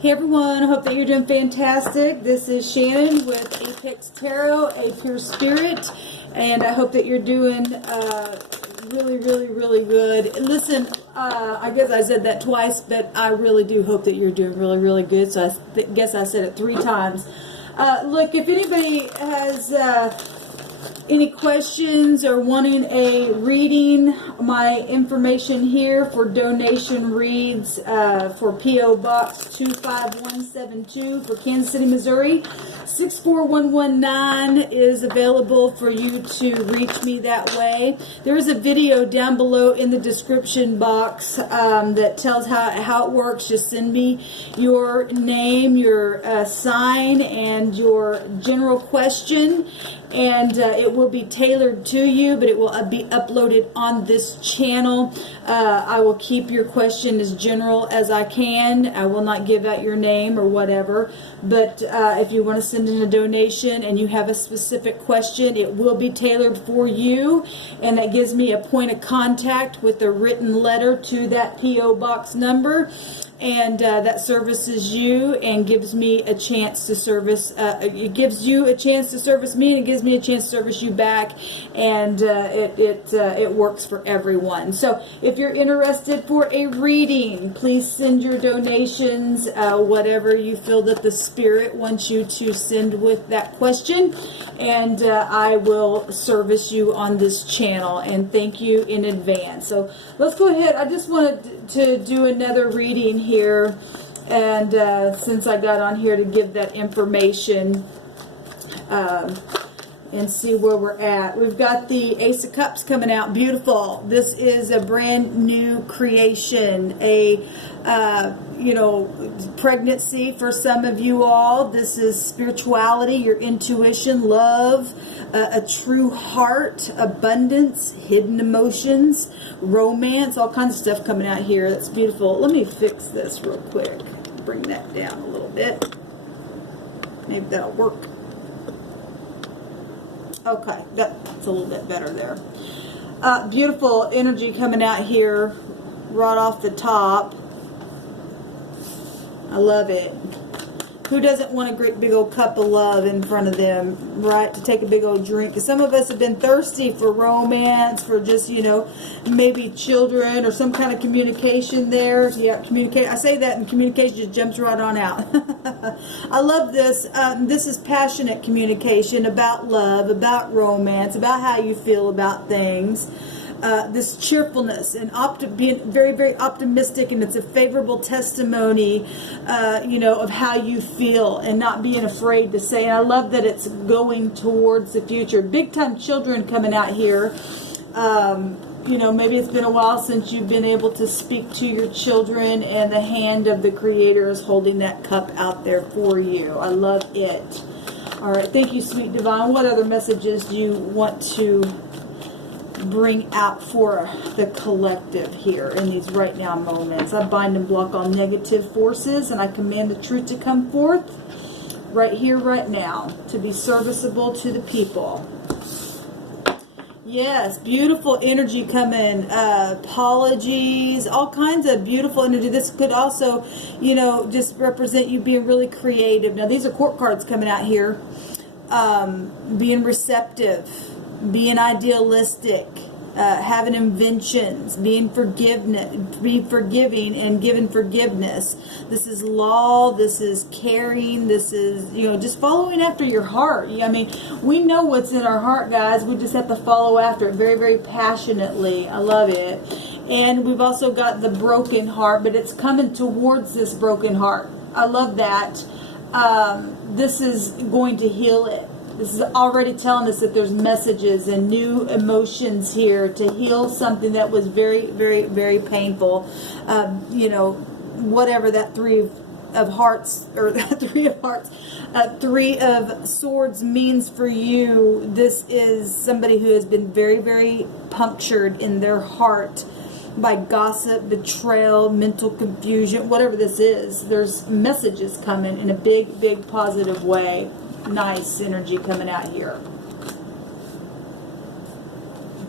Hey everyone, I hope that you're doing fantastic. This is Shannon with Apex Tarot, A Pure Spirit, and I hope that you're doing really good. Listen, I guess I said that twice, but I really do hope that you're doing really good, so I guess I said it 3 times. Look, if anybody has any questions or wanting a reading, my information here for donation reads for P.O. Box 25172 for Kansas City, Missouri. 64119 is available for you to reach me that way. There is a video down below in the description box that tells how it works. Just send me your name, your sign, and your general question, and it will be tailored to you, but it will be uploaded on this channel. I will keep your question as general as I can. I will not give out your name or whatever, but if you want to send in a donation and you have a specific question, it will be tailored for you, and that gives me a point of contact with a written letter to that P.O. Box number. And that services you and gives me a chance to service. It gives you a chance to service me, and it gives me a chance to service you back. And it works for everyone. So if you're interested for a reading, please send your donations, whatever you feel that the Spirit wants you to send with that question, and I will service you on this channel. And thank you in advance. So let's go ahead. I just wanted to do another reading here, and since I got on here to give that information and see where we're at. We've got the Ace of Cups coming out. Beautiful. This is a brand new creation, a pregnancy for some of you all. This is spirituality, your intuition, love, a true heart, abundance, hidden emotions, romance, all kinds of stuff coming out here. That's beautiful. Let me fix this real quick. Bring that down a little bit. Maybe that'll work. Okay, that's a little bit better there. Beautiful energy coming out here right off the top. I love it. Who doesn't want a great big old cup of love in front of them, right? To take a big old drink. Some of us have been thirsty for romance, for just, maybe children or some kind of communication there. Yeah, communicate. I say that and communication just jumps right on out. I love this. This is passionate communication about love, about romance, about how you feel about things. This cheerfulness and being very optimistic, and it's a favorable testimony, of how you feel and not being afraid to say. And I love that it's going towards the future. Big time children coming out here. Maybe it's been a while since you've been able to speak to your children, and the hand of the Creator is holding that cup out there for you. I love it. All right, thank you, Sweet Divine. What other messages do you want to bring out for the collective here in these right now moments? I bind and block all negative forces, and I command the truth to come forth right here, right now, to be serviceable to the people. Yes, beautiful energy coming. Apologies, all kinds of beautiful energy. This could also, just represent you being really creative. Now, these are court cards coming out here. Being receptive, being idealistic, having inventions, being forgiving and giving forgiveness. This is law. This is caring. This is, just following after your heart. I mean, we know what's in our heart, guys. We just have to follow after it very passionately. I love it. And we've also got the broken heart, but it's coming towards this broken heart. I love that. This is going to heal it. This is already telling us that there's messages and new emotions here to heal something that was very painful. Whatever that Three of Swords means for you. This is somebody who has been very punctured in their heart by gossip, betrayal, mental confusion, whatever this is. There's messages coming in a big positive way. Nice energy coming out here.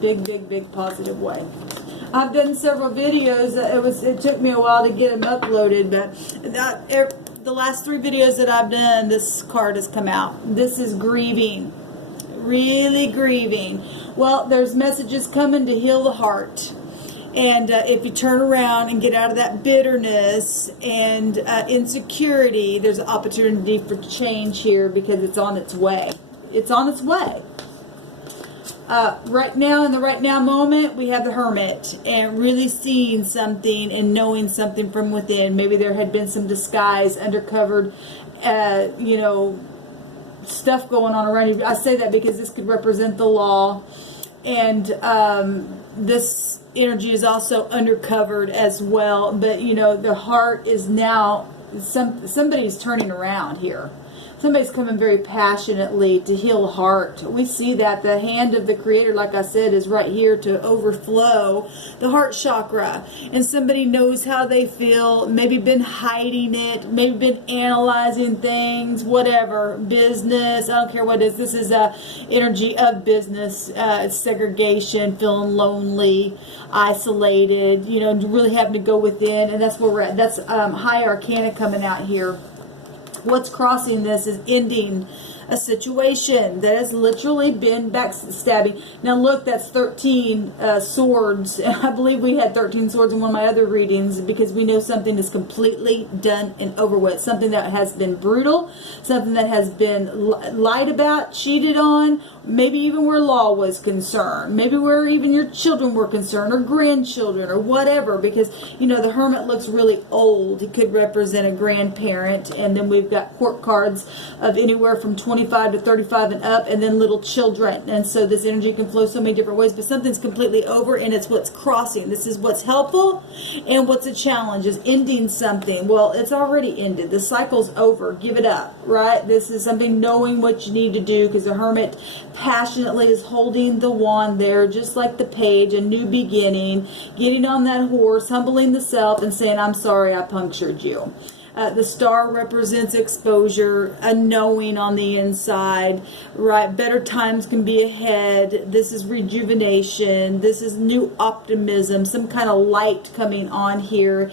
Big positive way. I've done several videos. It took me a while to get them uploaded, but the last 3 videos that I've done, this card has come out. This is grieving. Really grieving. Well, there's messages coming to heal the heart. And if you turn around and get out of that bitterness and insecurity, there's an opportunity for change here because it's on its way. It's on its way. Right now, in the right now moment, we have the Hermit and really seeing something and knowing something from within. Maybe there had been some disguise, undercovered, you know, stuff going on around you. I say that because this could represent the law. And this energy is also undercovered as well. But, you know, their heart is now, somebody's turning around here. Somebody's coming very passionately to heal heart. We see that the hand of the Creator, like I said, is right here to overflow the heart chakra. And somebody knows how they feel, maybe been hiding it, maybe been analyzing things, whatever, business, I don't care what it is. This is a energy of business, segregation, feeling lonely, isolated, you know, really having to go within. And that's where we're at. That's high arcana coming out here. What's crossing this is ending a situation that has literally been backstabbing. Now look, that's 13 swords. I believe we had 13 swords in one of my other readings because we know something is completely done and over with. Something that has been brutal, something that has been lied about, cheated on, maybe even where law was concerned, maybe where even your children were concerned or grandchildren or whatever, because, you know, the Hermit looks really old. He could represent a grandparent, and then we've got court cards of anywhere from 25 to 35 and up, and then little children. And so this energy can flow so many different ways, but something's completely over, and it's what's crossing. This is what's helpful, and what's a challenge is ending something. Well, it's already ended. The cycle's over. Give it up, right? This is something, knowing what you need to do, because the Hermit passionately is holding the wand there, just like the Page, a new beginning, getting on that horse, humbling the self, and saying, I'm sorry I punctured you. The star represents exposure, a knowing on the inside, right? Better times can be ahead. This is rejuvenation. This is new optimism, some kind of light coming on here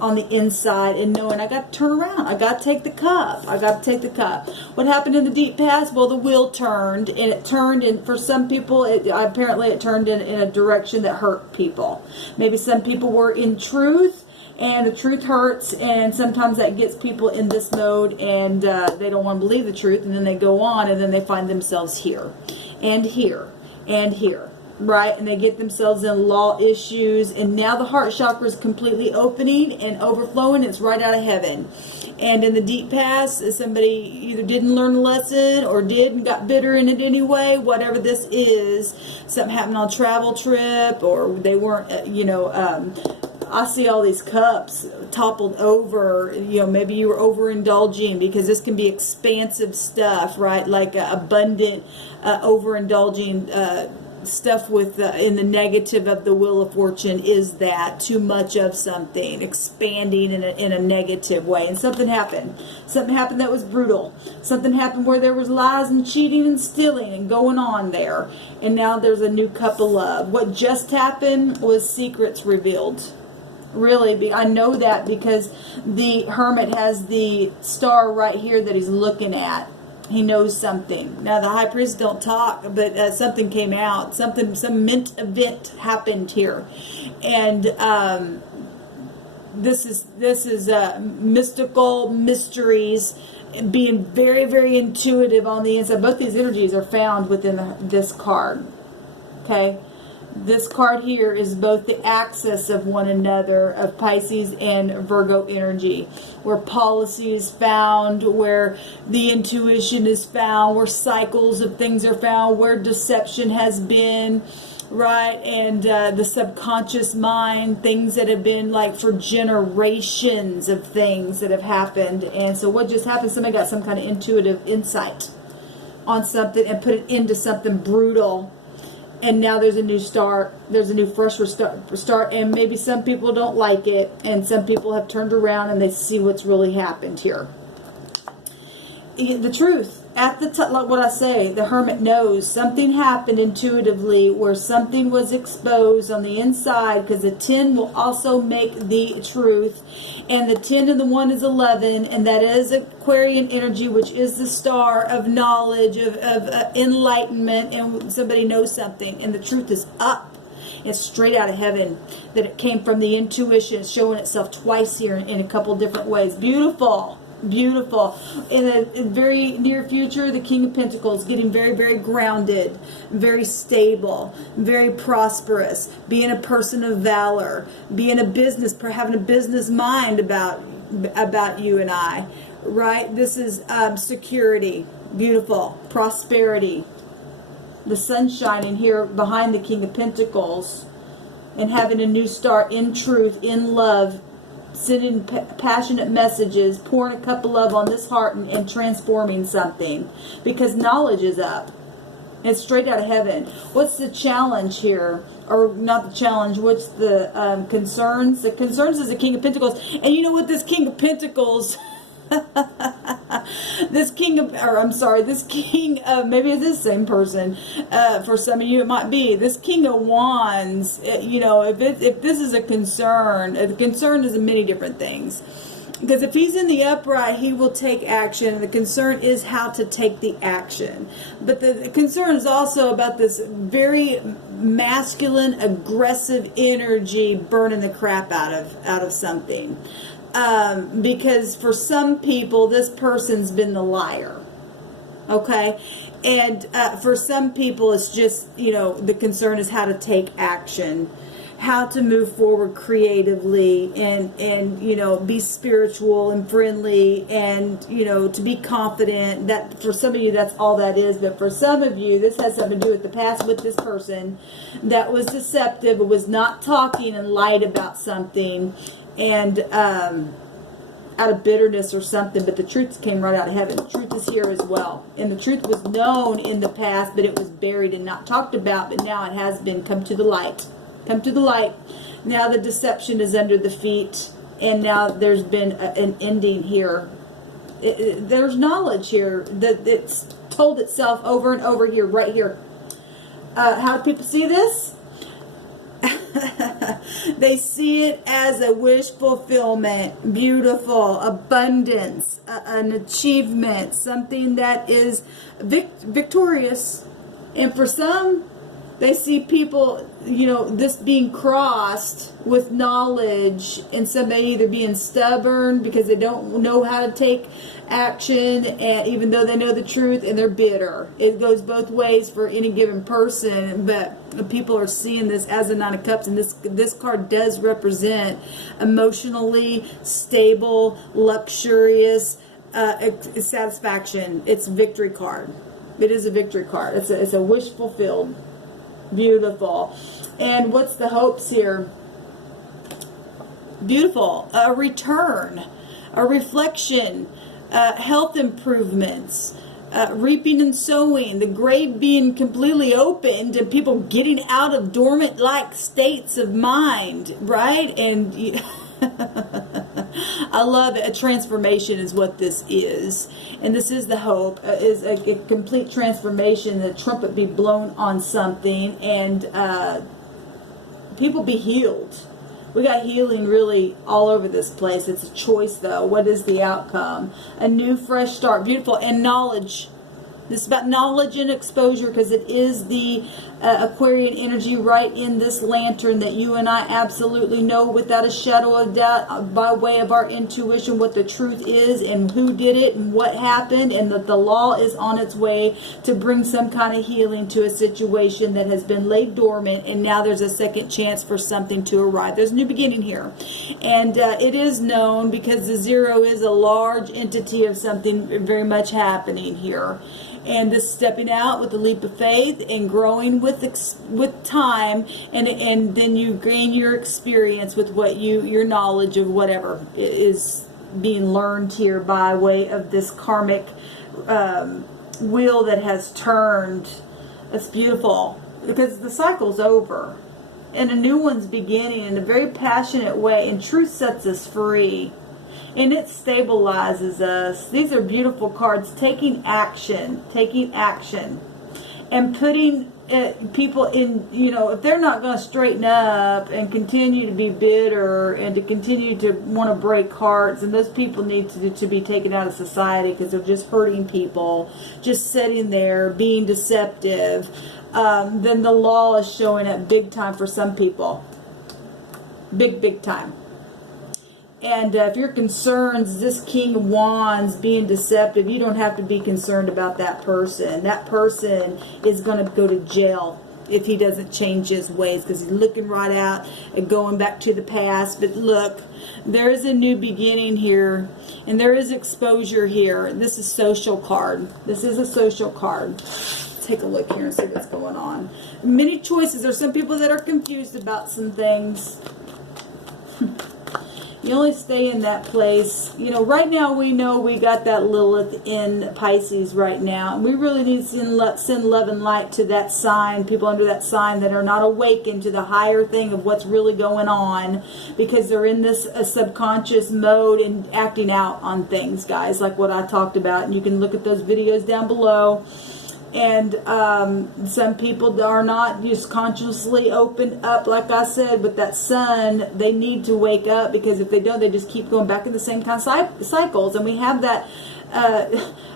on the inside, and knowing I got to turn around. I got to take the cup. I got to take the cup. What happened in the deep past? Well, the wheel turned, and it turned, and for some people, apparently it turned in a direction that hurt people. Maybe some people were in truth, and the truth hurts, and sometimes that gets people in this mode, and they don't want to believe the truth, and then they go on, and then they find themselves here, and here, and here, right? And they get themselves in law issues, and now the heart chakra is completely opening and overflowing. It's right out of heaven. And in the deep past, somebody either didn't learn the lesson or did and got bitter in it anyway. Whatever this is, something happened on a travel trip, or they weren't, you know, I see all these cups toppled over. You know, maybe you were overindulging, because this can be expansive stuff, right? Like abundant, overindulging stuff with in the negative of the Wheel of Fortune is that too much of something, expanding in a negative way. And something happened. Something happened that was brutal. Something happened where there was lies and cheating and stealing and going on there. And now there's a new cup of love. What just happened was secrets revealed. Really, I know that because the Hermit has the star right here that he's looking at. He knows something. Now the High Priest don't talk, but something came out. Some event happened here, and this is mystical mysteries, being very, very intuitive on the inside. Both these energies are found within this card. Okay. This card here is both the axis of one another, of Pisces and Virgo energy, where policy is found, where the intuition is found, where cycles of things are found, where deception has been, right? And the subconscious mind, things that have been like for generations of things that have happened. And so what just happened, somebody got some kind of intuitive insight on something and put it into something brutal. And now there's a new start. There's a new fresh start. And maybe some people don't like it. And some people have turned around and they see what's really happened here. The truth. at the top, like what I say, the hermit knows something happened intuitively where something was exposed on the inside, because the 10 will also make the truth, and the 10 and the 1 is 11, and that is Aquarian energy, which is the star of knowledge, of enlightenment, and somebody knows something, and the truth is up. It's straight out of heaven, that it came from the intuition. It's showing itself twice here in a couple different ways. Beautiful. Beautiful. In the very near future, the King of Pentacles getting very, very grounded, very stable, very prosperous, being a person of valor, being a business, having a business mind about you and I, right? This is security, beautiful, prosperity, the sun shining here behind the King of Pentacles, and having a new start in truth, in love, sending passionate messages, pouring a cup of love on this heart, and transforming something, because knowledge is up. It's straight out of heaven. What's the challenge here? Or not the challenge, what's the concerns? The concerns is the King of Pentacles. And you know what, this King of Pentacles, this king of maybe it's the same person, for some of you it might be, this King of Wands, you know, if this is a concern, the concern is many different things, because if he's in the upright, he will take action, and the concern is how to take the action. But the concern is also about this very masculine, aggressive energy burning the crap out of something. Because for some people, this person's been the liar. Okay? And for some people, it's just, you know, the concern is how to take action, how to move forward creatively, and you know, be spiritual and friendly, and, you know, to be confident. That for some of you, that's all that is. But for some of you, this has something to do with the past, with this person that was deceptive, was not talking and lied about something, and out of bitterness or something. But the truth came right out of heaven. The truth is here as well, and the truth was known in the past, but it was buried and not talked about. But now it has been come to the light. Come to the light. Now the deception is under the feet, and now there's been an ending here. There's knowledge here that it's told itself over and over here, right here. How do people see this? They see it as a wish fulfillment, beautiful, abundance, an achievement, something that is victorious. And for some, they see people, you know, this being crossed with knowledge, and somebody either being stubborn because they don't know how to take action, and even though they know the truth, and they're bitter. It goes both ways for any given person, but people are seeing this as a 9 of Cups, and this card does represent emotionally stable, luxurious satisfaction. It's a victory card. It is a victory card. It's a wish fulfilled. Beautiful. And what's the hopes here? Beautiful. A return, a reflection, health improvements, reaping and sowing, the grave being completely opened, and people getting out of dormant like states of mind, right? And I love it. A transformation is what this is, and this is the hope, is a complete transformation. The trumpet be blown on something, and people be healed. We got healing really all over this place. It's a choice, though. What is the outcome? A new, fresh start. Beautiful. And knowledge. This is about knowledge and exposure, because it is the Aquarian energy right in this lantern that you and I absolutely know without a shadow of doubt, by way of our intuition, what the truth is and who did it and what happened, and that the law is on its way to bring some kind of healing to a situation that has been laid dormant, and now there's a second chance for something to arrive. There's a new beginning here, and it is known because the 0 is a large entity of something very much happening here. And this stepping out with a leap of faith and growing with time, and then you gain your experience with what your knowledge of whatever is being learned here by way of this karmic wheel that has turned. It's beautiful because the cycle's over and a new one's beginning in a very passionate way, and truth sets us free. and it stabilizes us. These are beautiful cards. Taking action, and putting people in, you know, if they're not going to straighten up and continue to be bitter and to continue to want to break hearts, and those people need to be taken out of society because they're just hurting people, just sitting there being deceptive, then the law is showing up big time for some people. Big time. And if your concerns, this King of Wands being deceptive, you don't have to be concerned about that person. That person is going to go to jail if he doesn't change his ways, because he's looking right out and going back to the past. But look, there is a new beginning here, and there is exposure here. This is social card. This is a social card. Take a look here and see what's going on. Many choices. There's some people that are confused about some things. You only stay in that place. You know, right now we know we got that Lilith in Pisces right now. And we really need to send love and light to that sign, people under that sign that are not awakened to the higher thing of what's really going on, because they're in this subconscious mode and acting out on things, guys, like what I talked about. And you can look at those videos down below. And some people are not just consciously opened up, like I said, with that sun. They need to wake up, because if they don't, they just keep going back in the same kind of cycles. And we have that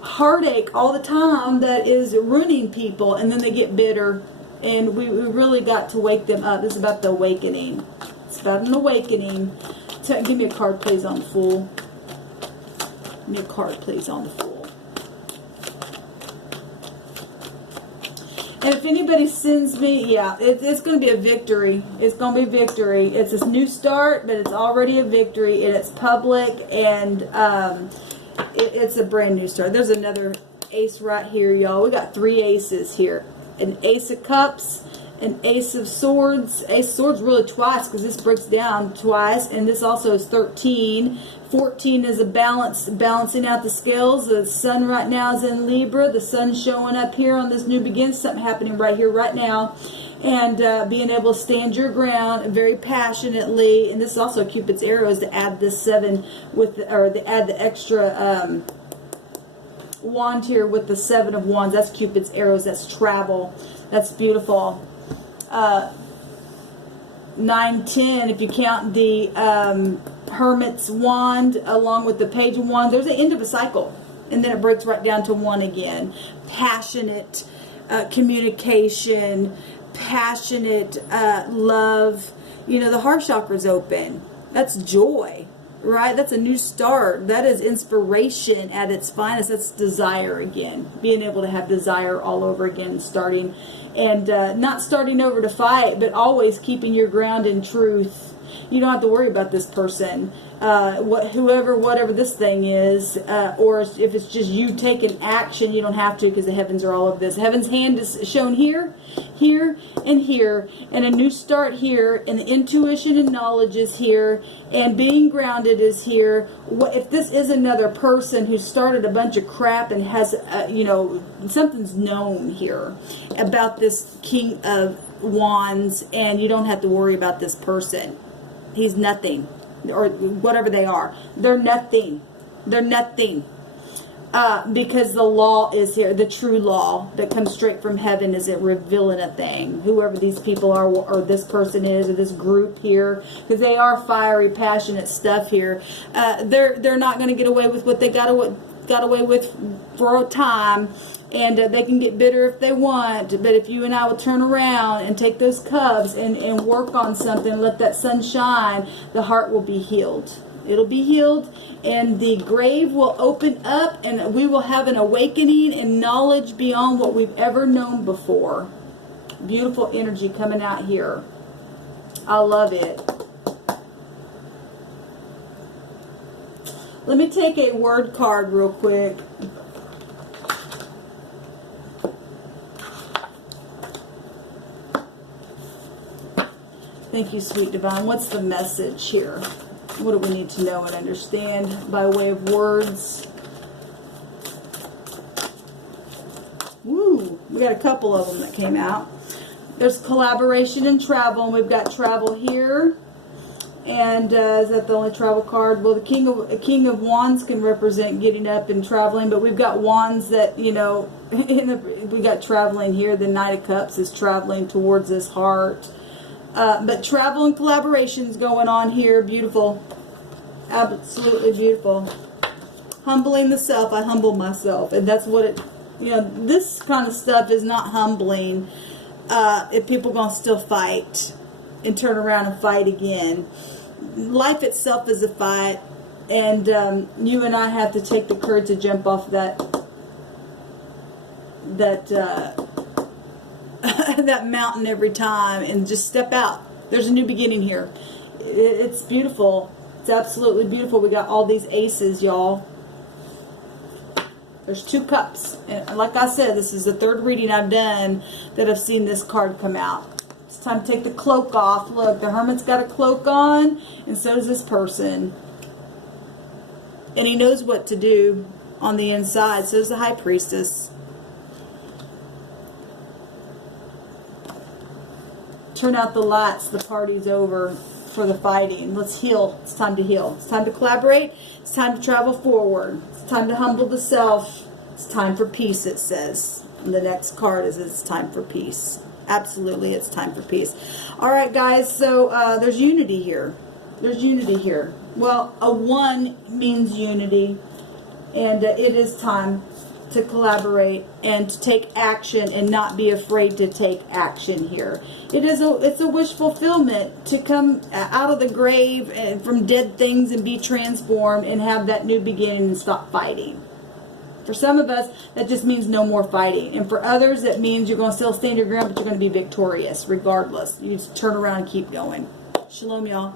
heartache all the time that is ruining people, and then they get bitter. And we really got to wake them up. This is about the awakening. It's about an awakening. So, give me a card, please, on the Fool. Give me a card, please, on the Fool. And if anybody sends me, yeah, it's going to be a victory. It's going to be victory. It's a new start, but it's already a victory, and it's public, and it's a brand new start. There's another ace right here, y'all. We got 3 aces here. An ace of cups, an ace of swords. Ace of swords really twice, because this breaks down twice, and this also is 13. 14 is a balance, balancing out the scales. The sun right now is in Libra. The sun's showing up here on this new beginning. Something happening right here, right now. And being able to stand your ground very passionately. And this is also Cupid's arrows to add this 7 with, or to add the extra wand here with the 7 of wands. That's Cupid's arrows. That's travel. That's beautiful. 9, 10, if you count the Hermit's wand along with the Page of Wands, there's the end of a cycle, and then it breaks right down to 1 again. Passionate communication, passionate love. You know, the heart chakra's open. That's joy, right? That's a new start. That is inspiration at its finest. That's desire again, being able to have desire all over again, starting, and not starting over to fight, but always keeping your ground in truth. You don't have to worry about this person, whatever this thing is, or if it's just you taking action, you don't have to, because the heavens are all of this. Heaven's hand is shown here, here, and here, and a new start here, and the intuition and knowledge is here, and being grounded is here. If this is another person who started a bunch of crap and has, you know, something's known here about this King of Wands, and you don't have to worry about this person. He's nothing, or whatever they are. They're nothing. They're nothing. Because the law is here. The true law that comes straight from heaven isn't revealing a thing. Whoever these people are, or this person is, or this group here, because they are fiery, passionate stuff here. They're not going to get away with what they got away with for a time. And they can get bitter if they want, but if you and I will turn around and take those cubs and work on something, let that sun shine, the heart will be healed. It'll be healed, and the grave will open up, and we will have an awakening and knowledge beyond what we've ever known before. Beautiful energy coming out here. I love it. Let me take a word card real quick. Thank you, Sweet Divine. What's the message here? What do we need to know and understand by way of words? Woo! We got a couple of them that came out. There's collaboration and travel, and we've got travel here. And is that the only travel card? Well, the King of Wands can represent getting up and traveling, but we've got wands that, you know, we got traveling here. The Knight of Cups is traveling towards this heart. But travel and collaborations going on here. Beautiful. Absolutely beautiful. Humbling the self. I humble myself. And that's what it, you know, this kind of stuff is not humbling if people are going to still fight and turn around and fight again. Life itself is a fight, and you and I have to take the courage to jump off that that mountain every time and just step out. There's a new beginning here. It's beautiful. It's absolutely beautiful. We got all these aces, y'all. There's 2 cups. And like I said, this is the 3rd reading I've done that I've seen this card come out. It's time to take the cloak off. Look, the Hermit's got a cloak on, and so does this person. And he knows what to do on the inside. So does the High Priestess. Turn out the lights. The party's over for the fighting. Let's heal. It's time to heal. It's time to collaborate. It's time to travel forward. It's time to humble the self. It's time for peace, it says. And the next card is it's time for peace. Absolutely, it's time for peace. All right, guys, so there's unity here. There's unity here. Well, a 1 means unity, and it is time to collaborate and to take action and not be afraid to take action here. It's a wish fulfillment to come out of the grave and from dead things and be transformed and have that new beginning and stop fighting. For some of us, that just means no more fighting. And for others, that means you're going to still stand your ground, but you're going to be victorious regardless. You just turn around and keep going. Shalom, y'all.